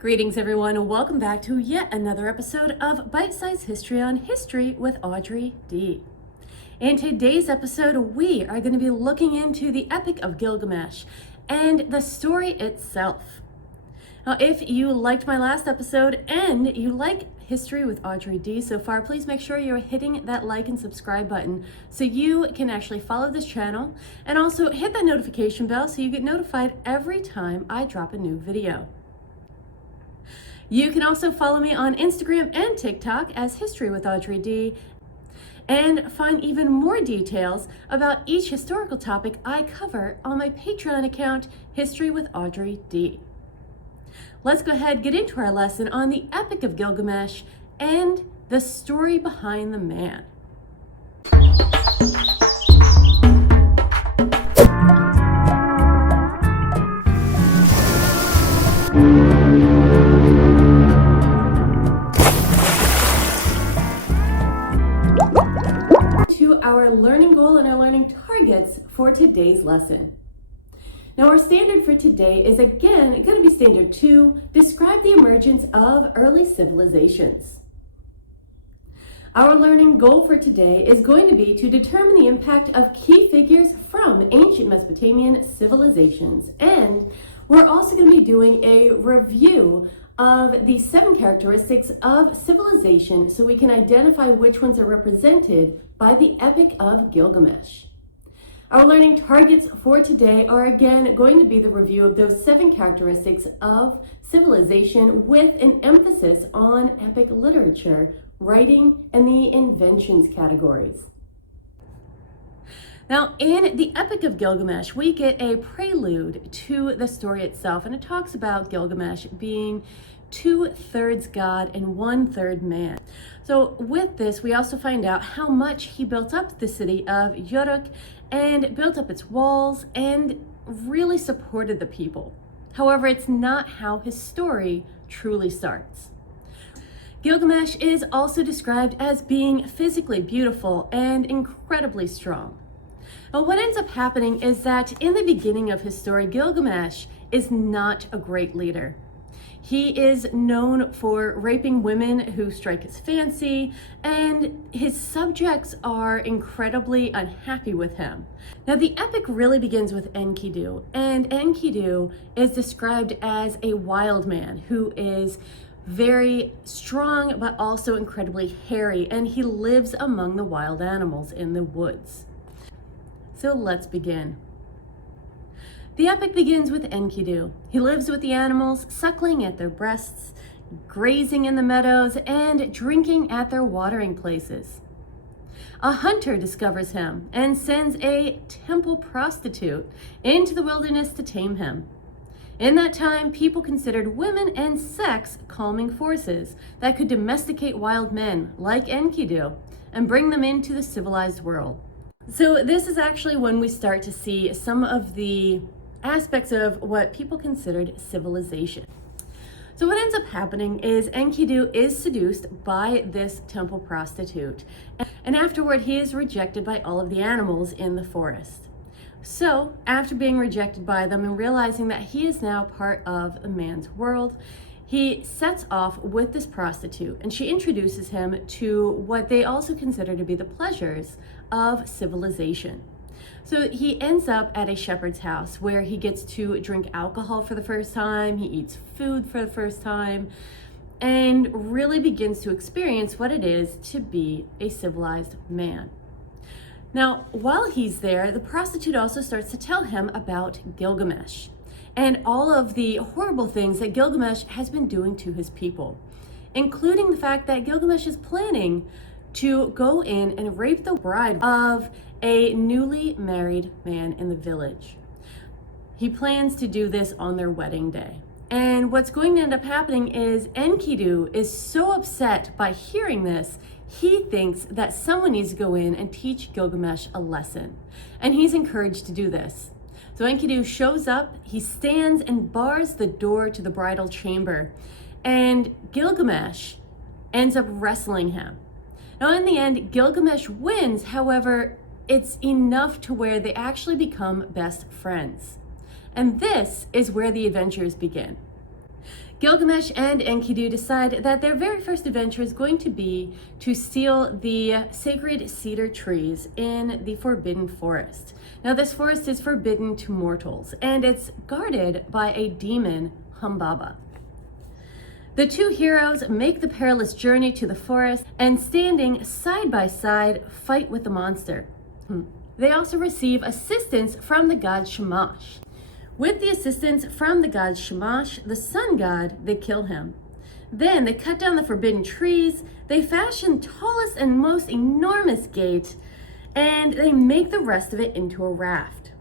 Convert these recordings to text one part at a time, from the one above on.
Greetings, everyone, and welcome back to yet another episode of Bite Size History on History with Audrey D. In today's episode, we are going to be looking into the Epic of Gilgamesh and the story itself. Now, if you liked my last episode and you like History with Audrey D so far, please make sure you're hitting that like and subscribe button so you can actually follow this channel, and also hit that notification bell so you get notified every time I drop a new video. You can also follow me on Instagram and TikTok as History with Audrey D, and find even more details about each historical topic I cover on my Patreon account, History with Audrey D. Let's go ahead and get into our lesson on the Epic of Gilgamesh and the story behind the man. To our learning goal and our learning targets for today's lesson. Now, our standard for today is again going to be standard 2, describe the emergence of early civilizations. Our learning goal for today is going to be to determine the impact of key figures from ancient Mesopotamian civilizations, and we're also going to be doing a review of the 7 characteristics of civilization so we can identify which ones are represented by the Epic of Gilgamesh. Our learning targets for today are again going to be the review of those 7 characteristics of civilization with an emphasis on epic literature, writing, and the inventions categories. Now, in the Epic of Gilgamesh, we get a prelude to the story itself, and it talks about Gilgamesh being 2/3 God and 1/3 man. So with this, we also find out how much he built up the city of Uruk and built up its walls and really supported the people. However, it's not how his story truly starts. Gilgamesh is also described as being physically beautiful and incredibly strong. Now, what ends up happening is that in the beginning of his story, Gilgamesh is not a great leader. He is known for raping women who strike his fancy, and his subjects are incredibly unhappy with him. Now, the epic really begins with Enkidu, and Enkidu is described as a wild man who is very strong but also incredibly hairy, and he lives among the wild animals in the woods. So let's begin. The epic begins with Enkidu. He lives with the animals, suckling at their breasts, grazing in the meadows, and drinking at their watering places. A hunter discovers him and sends a temple prostitute into the wilderness to tame him. In that time, people considered women and sex calming forces that could domesticate wild men like Enkidu and bring them into the civilized world. So this is actually when we start to see some of the aspects of what people considered civilization. So what ends up happening is Enkidu is seduced by this temple prostitute, and afterward he is rejected by all of the animals in the forest. So after being rejected by them and realizing that he is now part of a man's world, he sets off with this prostitute, and she introduces him to what they also consider to be the pleasures of civilization. So he ends up at a shepherd's house where he gets to drink alcohol for the first time, he eats food for the first time, and really begins to experience what it is to be a civilized man. Now, while he's there, the prostitute also starts to tell him about Gilgamesh and all of the horrible things that Gilgamesh has been doing to his people, including the fact that Gilgamesh is planning to go in and rape the bride of a newly married man in the village. He plans to do this on their wedding day. And what's going to end up happening is Enkidu is so upset by hearing this, he thinks that someone needs to go in and teach Gilgamesh a lesson. And he's encouraged to do this. So Enkidu shows up, he stands and bars the door to the bridal chamber, and Gilgamesh ends up wrestling him. Now, in the end, Gilgamesh wins. However, it's enough to where they actually become best friends. And this is where the adventures begin. Gilgamesh and Enkidu decide that their very first adventure is going to be to steal the sacred cedar trees in the Forbidden Forest. Now, this forest is forbidden to mortals, and it's guarded by a demon, Humbaba. The two heroes make the perilous journey to the forest and, standing side by side, fight with the monster. They also receive assistance from the god Shamash. With the assistance from the god Shamash, the sun god, they kill him. Then they cut down the forbidden trees, they fashion tallest and most enormous gate, and they make the rest of it into a raft.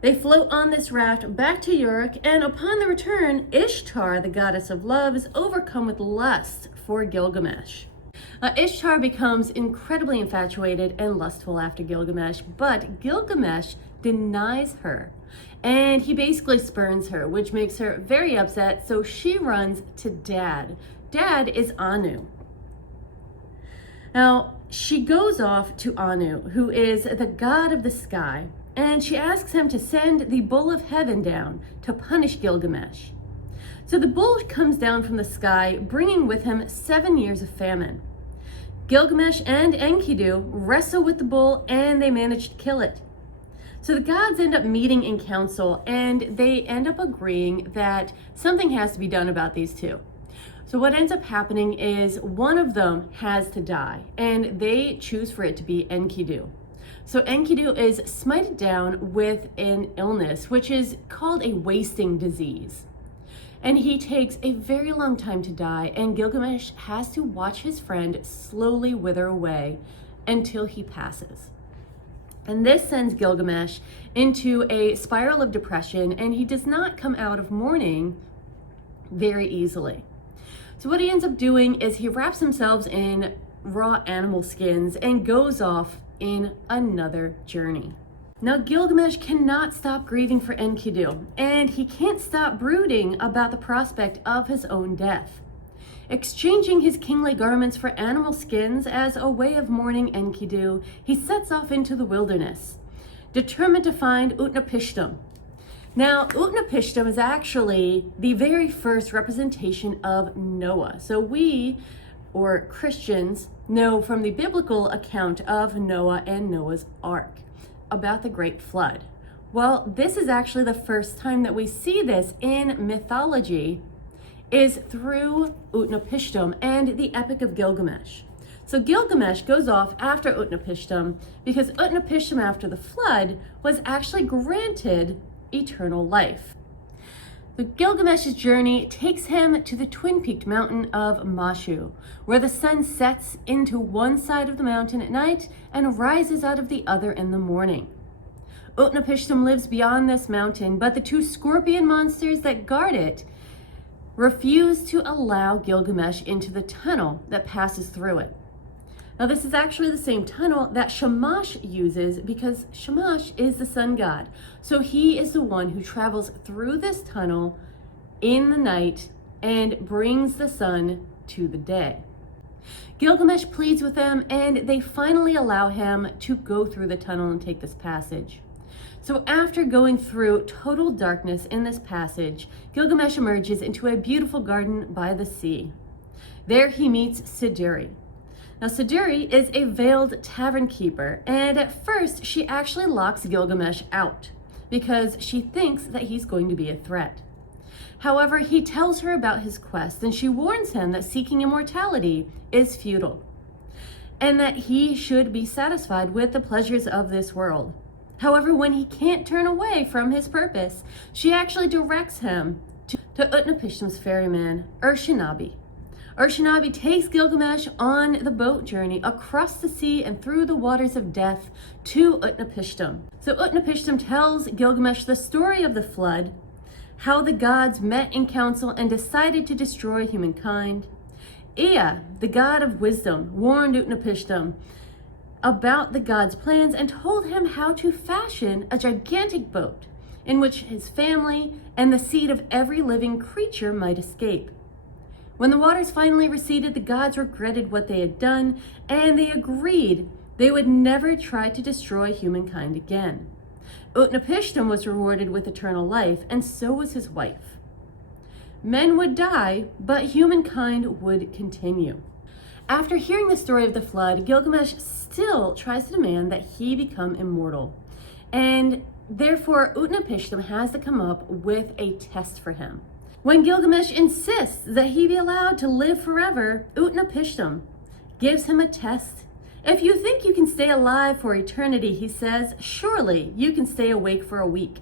They float on this raft back to Uruk, and upon the return, Ishtar, the goddess of love, is overcome with lust for Gilgamesh. Ishtar becomes incredibly infatuated and lustful after Gilgamesh, but Gilgamesh denies her, and he basically spurns her, which makes her very upset, so she runs to Dad. Dad is Anu. Now, she goes off to Anu, who is the god of the sky, and she asks him to send the bull of heaven down to punish Gilgamesh. So the bull comes down from the sky, bringing with him 7 years of famine. Gilgamesh and Enkidu wrestle with the bull, and they manage to kill it. So the gods end up meeting in council, and they end up agreeing that something has to be done about these two. So what ends up happening is one of them has to die, and they choose for it to be Enkidu. So Enkidu is smited down with an illness, which is called a wasting disease. And he takes a very long time to die, and Gilgamesh has to watch his friend slowly wither away until he passes. And this sends Gilgamesh into a spiral of depression, and he does not come out of mourning very easily. So what he ends up doing is he wraps himself in raw animal skins and goes off in another journey. Now, Gilgamesh cannot stop grieving for Enkidu, and he can't stop brooding about the prospect of his own death. Exchanging his kingly garments for animal skins as a way of mourning Enkidu, he sets off into the wilderness, determined to find Utnapishtim. Now, Utnapishtim is actually the very first representation of Noah. So we, or Christians, know from the biblical account of Noah and Noah's Ark about the Great Flood. Well, this is actually the first time that we see this in mythology is through Utnapishtim and the Epic of Gilgamesh. So Gilgamesh goes off after Utnapishtim because Utnapishtim after the flood was actually granted eternal life. The Gilgamesh's journey takes him to the twin-peaked mountain of Mashu, where the sun sets into one side of the mountain at night and rises out of the other in the morning. Utnapishtim lives beyond this mountain, but the two scorpion monsters that guard it refuse to allow Gilgamesh into the tunnel that passes through it. Now, this is actually the same tunnel that Shamash uses because Shamash is the sun god. So he is the one who travels through this tunnel in the night and brings the sun to the day. Gilgamesh pleads with them, and they finally allow him to go through the tunnel and take this passage. So after going through total darkness in this passage, Gilgamesh emerges into a beautiful garden by the sea. There he meets Siduri. Now, Siduri is a veiled tavern keeper, and at first she actually locks Gilgamesh out because she thinks that he's going to be a threat. However, he tells her about his quest, and she warns him that seeking immortality is futile and that he should be satisfied with the pleasures of this world. However, when he can't turn away from his purpose, she actually directs him to Utnapishtim's ferryman, Urshanabi. Urshanabi takes Gilgamesh on the boat journey across the sea and through the waters of death to Utnapishtim. So Utnapishtim tells Gilgamesh the story of the flood, how the gods met in council and decided to destroy humankind. Ea, the god of wisdom, warned Utnapishtim about the god's plans and told him how to fashion a gigantic boat in which his family and the seed of every living creature might escape. When the waters finally receded, the gods regretted what they had done, and they agreed they would never try to destroy humankind again. Utnapishtim was rewarded with eternal life, and so was his wife. Men would die, but humankind would continue. After hearing the story of the flood, Gilgamesh still tries to demand that he become immortal. And therefore, Utnapishtim has to come up with a test for him. When Gilgamesh insists that he be allowed to live forever, Utnapishtim gives him a test. If you think you can stay alive for eternity, he says, surely you can stay awake for a week.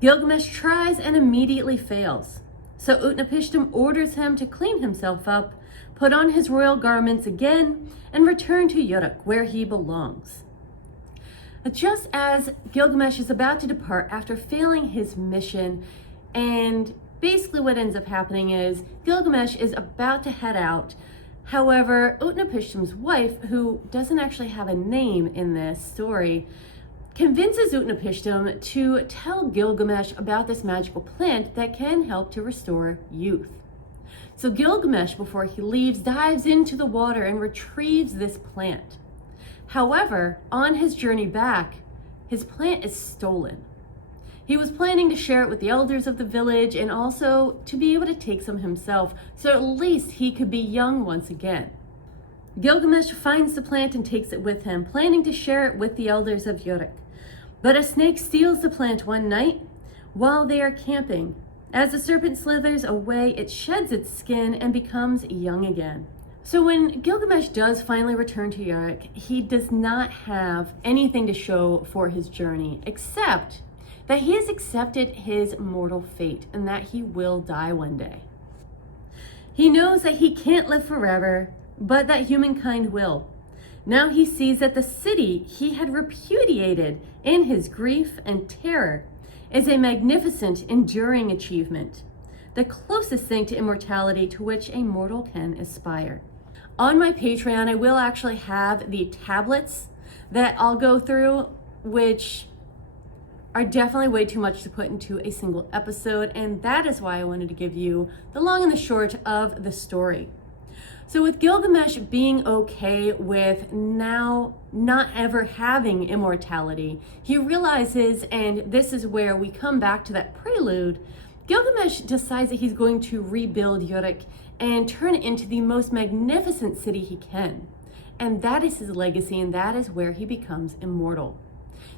Gilgamesh tries and immediately fails. So Utnapishtim orders him to clean himself up, put on his royal garments again, and return to Uruk, where he belongs. Just as Gilgamesh is about to depart after failing his mission, and basically what ends up happening is Gilgamesh is about to head out. However, Utnapishtim's wife, who doesn't actually have a name in this story, convinces Utnapishtim to tell Gilgamesh about this magical plant that can help to restore youth. So Gilgamesh, before he leaves, dives into the water and retrieves this plant. However, on his journey back, his plant is stolen. He was planning to share it with the elders of the village and also to be able to take some himself, so at least he could be young once again. Gilgamesh finds the plant and takes it with him, planning to share it with the elders of Uruk. But a snake steals the plant one night while they are camping. As the serpent slithers away, it sheds its skin and becomes young again. So when Gilgamesh does finally return to Uruk, he does not have anything to show for his journey, except that he has accepted his mortal fate and that he will die one day. He knows that he can't live forever, but that humankind will. Now he sees that the city he had repudiated in his grief and terror is a magnificent, enduring achievement, the closest thing to immortality to which a mortal can aspire. On my Patreon, I will actually have the tablets that I'll go through, which are definitely way too much to put into a single episode, and that is why I wanted to give you the long and the short of the story. So with Gilgamesh being okay with now not ever having immortality, he realizes, and this is where we come back to that prelude, Gilgamesh decides that he's going to rebuild Uruk and turn it into the most magnificent city he can. And that is his legacy, and that is where he becomes immortal.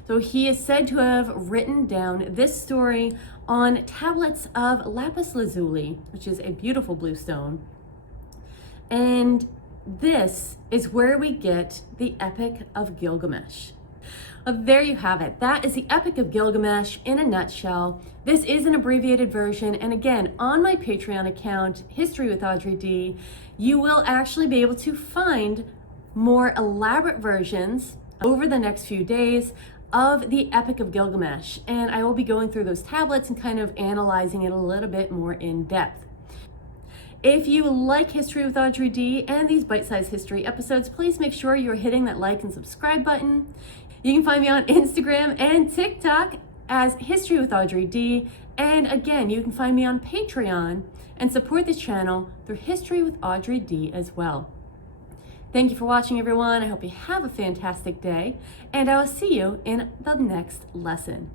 So he is said to have written down this story on tablets of lapis lazuli, which is a beautiful blue stone. And this is where we get the Epic of Gilgamesh. There you have it. That is the Epic of Gilgamesh in a nutshell. This is an abbreviated version, and again, on my Patreon account, History with Audrey D, you will actually be able to find more elaborate versions over the next few days of the Epic of Gilgamesh, and I will be going through those tablets and kind of analyzing it a little bit more in depth. If you like History with Audrey D and these bite-sized history episodes, please make sure you're hitting that like and subscribe button. You can find me on Instagram and TikTok as History with Audrey D. And again, you can find me on Patreon and support this channel through History with Audrey D as well. Thank you for watching, everyone. I hope you have a fantastic day, and I will see you in the next lesson.